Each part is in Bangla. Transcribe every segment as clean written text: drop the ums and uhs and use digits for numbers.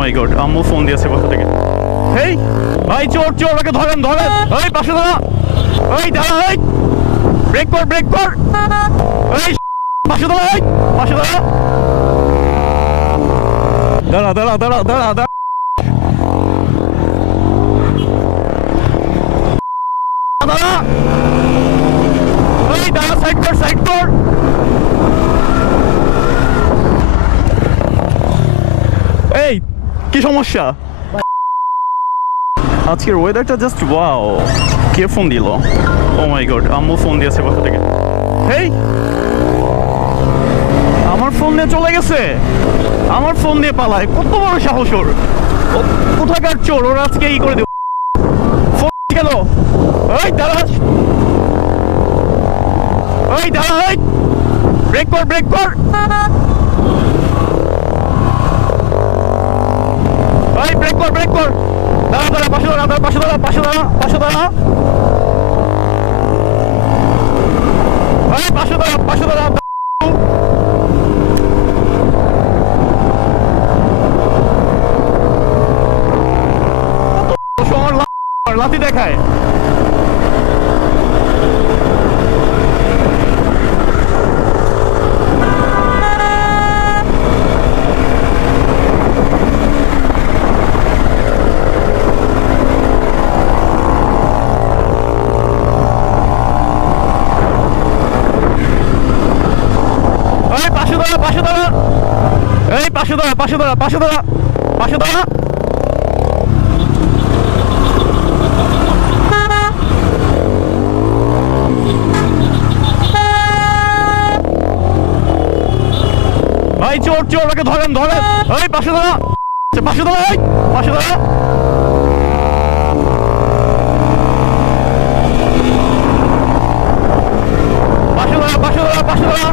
মাই গড, আম্মু ফোন দিয়েছে কোথা থেকে। হেই ভাই, চোর চোর, ওকে ধরেন ধরেন। ওই পাশে দাঁড়া, ওই দাঁড়া, ওই ব্রেক কর ব্রেক কর, ওই পাশে দাঁড়া, ওই পাশে দাঁড়া, দাঁড়া দাঁড়া দাঁড়া দাঁড়া দাঁড়া, দাঁড়া, ওই দাঁড়া, সাইড কর সাইড কর। এই কি সমস্যা? আজকের ওয়েদারটা জাস্ট ওয়াও। কে ফোন দিল? ও মাই গড, আম্মু ফোন দিয়েছে কোথা থেকে। হেই, আমার ফোন নিয়ে চলে গেছে, আমার ফোন নিয়ে পালায়, কত বড় সাহস ওর! কোথাকার চোর, ওর আজকে ই করে দেব। ফোন গেল, ওই দাঁড়া, ওই দাঁড়া, ওই ব্রেক কর ব্রেক কর, ওই ব্রেক কর ব্রেক কর, দাঁড়া দাঁড়া, পাশে দাঁড়া, পাশে দাঁড়া, পাশে দাঁড়া, পাশে দাঁড়া, ওই পাশে দাঁড়া, পাশে দাঁড়া। লাঠি দেখায়। পাশে দাঁড়া, পাশে দাঁড়া, এই পাশে দাঁড়া, পাশে দাঁড়া, পাশে দাঁড়া, পাশে দাঁড়া। ভাই চোর চোর, ওকে ধরেন ধরেন। ওই পাশে দাঁড়া, পাশে দাঁড়া, ওই পাশে দাঁড়া, পাশে দাঁড়া, পাশে দাঁড়া, পাশে দাঁড়া।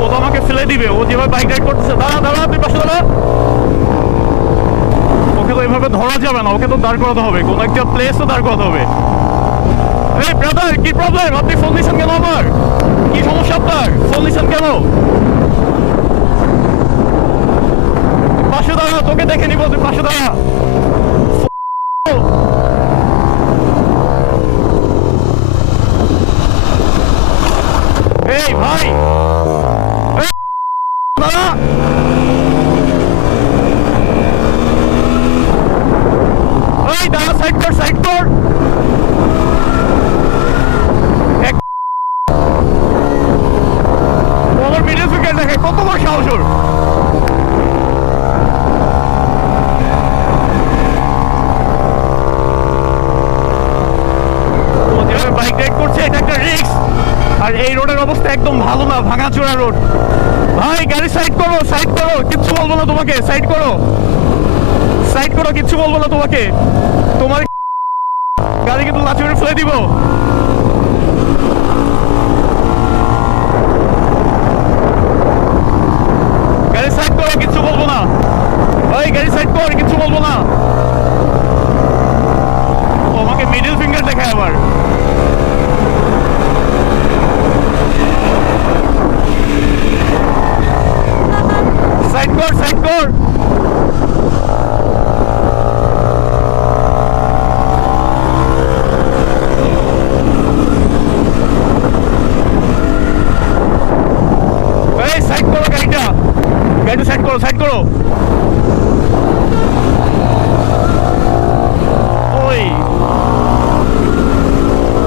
ও তো আমাকে ফেলে দিবে, ও যেভাবে বাইক রাইড করতেছে। দাঁড়া দাঁড়া, তুই পাশে দাঁড়া। ওকে তো এভাবে ধরা যাবে না, ওকে তো দাঁড় করাতে হবে, কোন একটা প্লেসে দাঁড় করাতে হবে। এই ব্রাদার, কি প্রবলেম? আপনি ফোন দিচ্ছেন কেন? আমার কি সমস্যা? আপনার ফোন দিচ্ছেন কেন? পাশে দাঁড়া, তোকে দেখে নিব, তুই পাশে দাঁড়া। এই ভাই, দাঁড়া, ওই দাঁড়া, সাইড কর সাইড কর। আমার মিডিল ফিঙ্গার দেখে, কত বড় সাহস ওর! বাইক রাইড করছে, এটা একটা রিস্ক। আর এই রোডের অবস্থা একদম ভালো না, ভাঙাচোরা রোড। ভাই গাড়ি সাইড করো, সাইড করো, কিচ্ছু বলবো না তোমাকে, সাইড করো, সাইড করো, কিচ্ছু বলবো না তোমাকে। তোমার গাড়ি কিন্তু লাঠি মেরে ফেলে দিব। গাড়ি সাইড করো, কিচ্ছু বলবো না। ওই গাড়ি সাইড কর, কিচ্ছু বলবো না। ও আমাকে মিডল ফিঙ্গার দেখায় আবার। সাইড কর সাইড কর। এই সাইড করো গাড়িটা, গাড়িটা সাইড করো, সাইড করো। ওই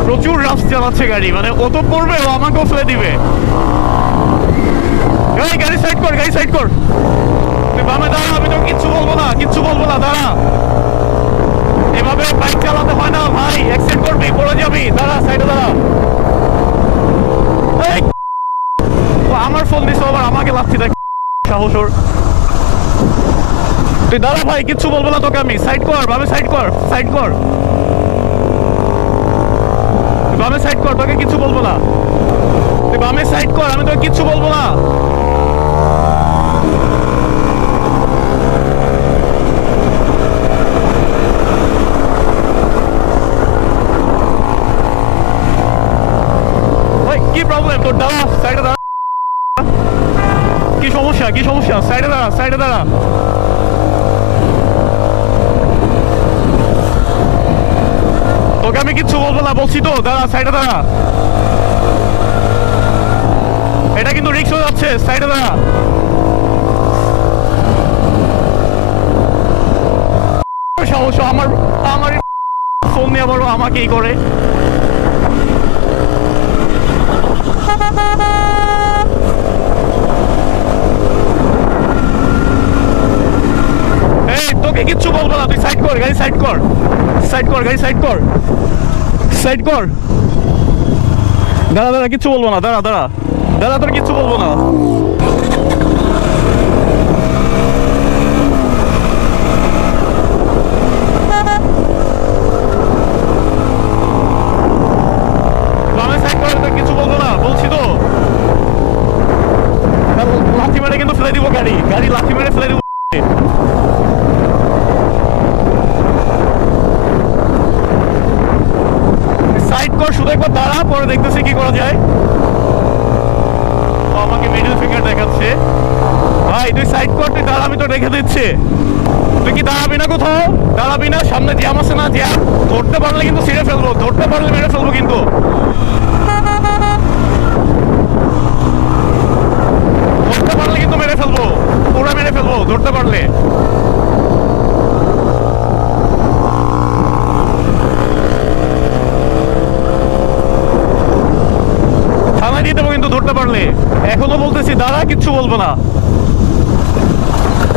প্রচুর রাফ চালাচ্ছে গাড়ি, মানে ও তো পড়বে, ও আমাকেও ফেলে দিবে। গাড়ি সাইড কর, গাড়ি সাইড কর। তুই বামে দাঁড়া, আমি তো কিচ্ছু বলবো না, কিচ্ছু বলবো না, দাঁড়া। এভাবে বাইক চালাতে হয় না ভাই, অ্যাক্সিডেন্ট করবি, পড়ে যাবি। দাঁড়া, সাইডে দাঁড়া। আমার ফোন দিস, আবার আমাকে লাথি দেখ, সাহস ওর। তুই দাঁড়া ভাই, কিচ্ছু বলবো না তোকে আমি। সাইড কর, বামে সাইড কর, সাইড কর, বামে সাইড কর, তোকে কিচ্ছু বলবো না। তুই বামে সাইড কর, আমি তোকে কিচ্ছু বলবো না। কি প্রবলেম তোর? দাঁড়া, সাইডে দাঁড়া। সমস্যা সাইডে দাঁড়া তোকে আমি কিচ্ছু বলবো না বলছি তো, দাঁড়া সাইডে দাঁড়া। এটা কিন্তু রিস্ক হয়ে যাচ্ছে, সাইডে দাঁড়া। সমস্যা আমার ফোন নিয়ে বড় আমাকেই করে। এই তোকে কিচ্ছু বলবো না, তুই সাইড কর, গাড়ি সাইড কর, গাড়ি সাইড কর। দাঁড়া কিচ্ছু বলবো না, দাঁড়া তোর কিচ্ছু বলবো না। কিছু বলবো না বলছি তো, লাঠি মেরে কিন্তু ফেলে দিব গাড়ি লাঠি মেরে ফেলে দিব। সাইড কর, শুধু একবার দাঁড়া, পরে দেখতেছি কি করা যায়। আমাকে মিডল ফিঙ্গার দেখাচ্ছে। ভাই তুই সাইড কর, তুই দাঁড়া, আমি তো রেখে দিচ্ছি। তুই কি দাঁড়াবি না কোথাও? দাঁড়াবি না? সামনে জ্যাম আছে না? জ্যাম ধরতে পারলে কিন্তু ছিঁড়ে ফেলবো, ধরতে পারলে মেরে ফেলবো কিন্তু। ধরতে পারলে কিন্তু মেরে ফেলবো, পুরো মেরে ফেলবো ধরতে পারলে। থানায় দিয়ে দেবো কিন্তু ধরতে পারলে। এখনো বলতেছি দাঁড়া, কিচ্ছু বলবো না।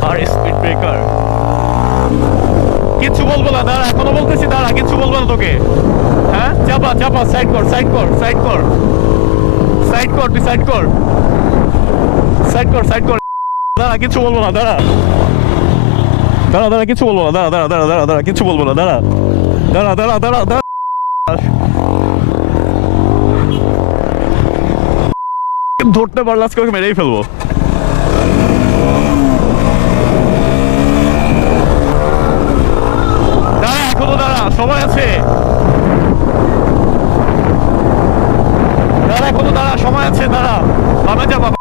আর স্পিড ব্রেকার কিচ্ছু বলবো না, দাঁড়া, এখনো বলতেছি দাঁড়া, কিচ্ছু বলবো না তোকে। হ্যাঁ চাপা সাইড কর, তুই সাইড কর, দাঁড়া, কিচ্ছু বলবো না, দাঁড়া কিচ্ছু বলবো না, দাঁড়া কিচ্ছু বলবো না, দাঁড়া। ধরতে পারলে আজকে ওকে মেরেই ফেলবো। দাঁড়া, এখনো দাঁড়া, সময় আছে। দাঁড়া, বামে যা বাবা।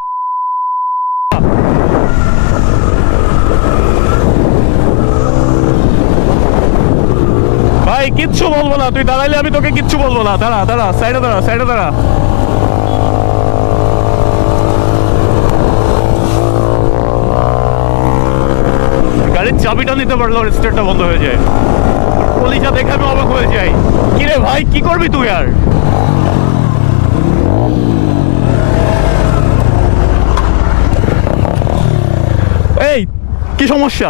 ভাই কিচ্ছু বলবো না, তুই দাঁড়াইলে আমি তোকে কিচ্ছু বলবো না। দাঁড়া সাইডে দাঁড়া। গাড়ির চাবিটা নিতে পারলো, স্টার্টটা বন্ধ হয়ে যায়। পুলিশা দেখে আমি অবাক হয়ে যাই। কিরে ভাই, কি করবি তুই আর? এই কি সমস্যা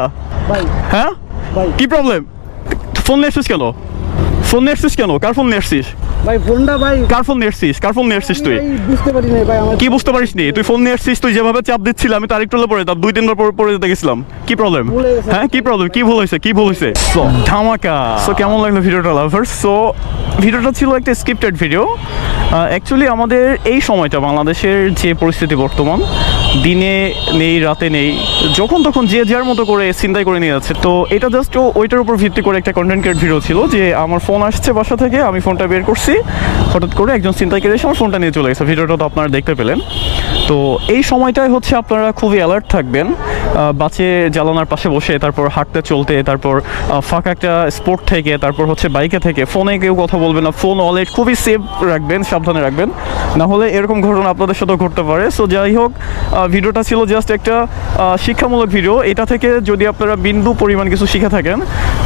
ভাই? হ্যাঁ ভাই কি প্রবলেম? ফোন নিয়ে আসছিস কেন? কার ফোন নিয়ে আসছিস? ভাই ফোনটা ভাই কার ফোন নিয়ে আসছিস তুই? বুঝতে পারি নাই ভাই। আমার কি বুঝতে পারিস নি? তুই ফোন নিয়ে আসছিস, তুই যেভাবে চাপ দিচ্ছিল আমি তো আরেকটু পরে 2-3 বার পরে যেতে গেছিলাম। কি প্রবলেম? ভুলে গেছি। হ্যাঁ কি প্রবলেম? কি ভুল হয়েছে? সো ধামাকা। সো কেমন লাগলো ভিডিওটা লাভার্স? সো ভিডিওটা ছিল একটা স্ক্রিপ্টেড ভিডিও। অ্যাকচুয়ালি আমাদের এই সময়টা বাংলাদেশের যে পরিস্থিতি বর্তমান, দিনে নেই রাতে নেই, যখন তখন যে যার মতো করে চিন্তাই করে নিয়ে যাচ্ছে। তো এটা জাস্ট ওইটার উপর ভিত্তি করে একটা কন্টেন্ট ক্রিয়েট ভিডিও ছিল যে আমার ফোন আসছে বাসা থেকে, আমি ফোনটা বের করছি, হঠাৎ করে একজন চিন্তাকারী এসে আমার ফোনটা নিয়ে চলে গেছে। ভিডিওটা তো আপনারা দেখতে পেলেন। তো এই সময়টায় হচ্ছে আপনারা খুবই অ্যালার্ট থাকবেন। বাসে জ্বালানোর পাশে বসে, তারপর হাঁটতে চলতে, তারপর ফাঁকা একটা স্পোর্ট থেকে, তারপর হচ্ছে বাইকে থেকে, ফোনে কেউ কথা বলবে না, ফোন ওয়ালেট খুবই সেফ রাখবেন, সাবধানে রাখবেন, না হলে এরকম ঘটনা আপনাদের সাথেও ঘটতে পারে। সো যাই হোক, ভিডিওটা ছিল জাস্ট একটা শিক্ষামূলক ভিডিও। এটা থেকে যদি আপনারা বিন্দু পরিমাণ কিছু শিখে থাকেন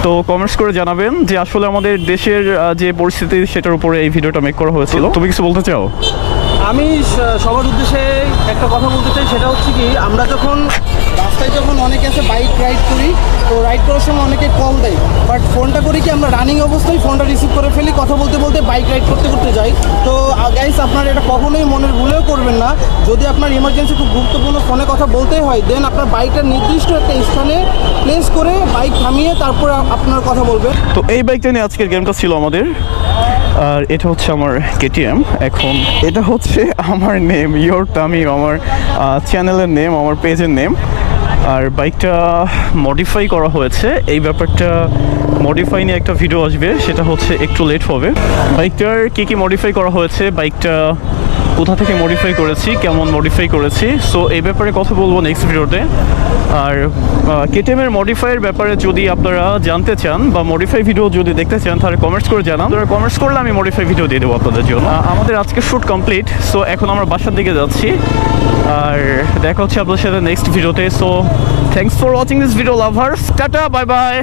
তো কমেন্টস করে জানাবেন যে আসলে আমাদের দেশের যে পরিস্থিতি সেটার উপরে এই ভিডিওটা মেক করা হয়েছিল। তুমি কিছু বলতে চাও? আমি সবার উদ্দেশ্যে একটা কথা বলতে চাই, সেটা হচ্ছে কি, আমরা যখন রাস্তায় যখন অনেকে আছে বাইক রাইড করি, তো রাইড করার সময় অনেকে কল দেয়, বাট ফোনটা করি কি আমরা রানিং অবস্থায় ফোনটা রিসিভ করে ফেলি, কথা বলতে বলতে বাইক রাইড করতে যাই। তো গাইস, আপনারা এটা কখনোই মনের ভুলেও করবেন না। যদি আপনার ইমার্জেন্সি খুব গুরুত্বপূর্ণ ফোনে কথা বলতেই হয়, দেন আপনার বাইকটা নির্দিষ্ট একটা স্থানে প্লেস করে বাইক থামিয়ে তারপরে আপনার কথা বলবেন। তো এই বাইকটা নিয়ে আজকের গেমটা ছিল আমাদের। আর এটা হচ্ছে আমার KTM। এখন এটা হচ্ছে আমার নেম, ইয়োর তামিম, আমার চ্যানেলের নেম, আমার পেজের নেম। আর বাইকটা মডিফাই করা হয়েছে, এই ব্যাপারটা মডিফাই নিয়ে একটা ভিডিও আসবে, সেটা হচ্ছে একটু লেট হবে। বাইকটার কী কী মডিফাই করা হয়েছে, বাইকটা কোথা থেকে মডিফাই করেছি, কেমন মডিফাই করেছি, সো এই ব্যাপারে কথা বলবো নেক্সট ভিডিওতে। আর কেটিএমের মডিফাইয়ের ব্যাপারে যদি আপনারা জানতে চান বা মডিফাই ভিডিও যদি দেখতে চান তাহলে কমেন্টস করে জানান। আপনারা কমেন্টস করলে আমি মডিফাই ভিডিও দিয়ে দেবো আপনাদের জন্য। আমাদের আজকে শ্যুট কমপ্লিট, সো এখন আমরা বাসার দিকে যাচ্ছি। আর দেখা হচ্ছে আপনাদের সাথে নেক্সট ভিডিওতে। So thanks for watching this video lovers, tata, bye bye.